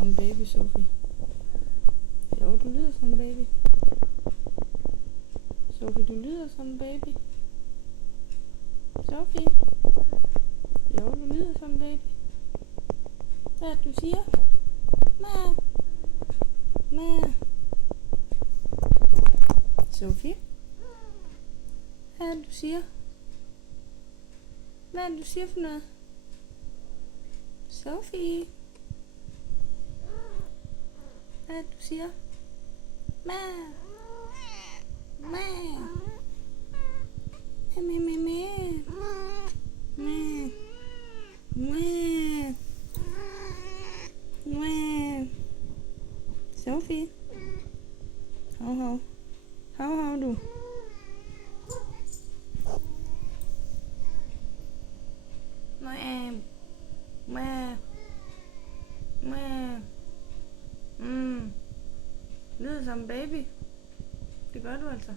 som en baby, Sofie. Jo, du lyder som en baby. Sofie, du lyder som en baby. Sofie. Jo, du lyder som en baby. Hvad er det, du siger? Ma. Ma. Sofie. Hvad er det, du siger? Hvad er det, du siger for noget? Sofie. Hvad er det, du siger? Ma. Ma. Ma. Ma. Ma. Ma. Ma. Sofie. Hov, hov. Hov, hov, du. Ma. Ma. Ma. Lyder som en baby. Det gør du altså.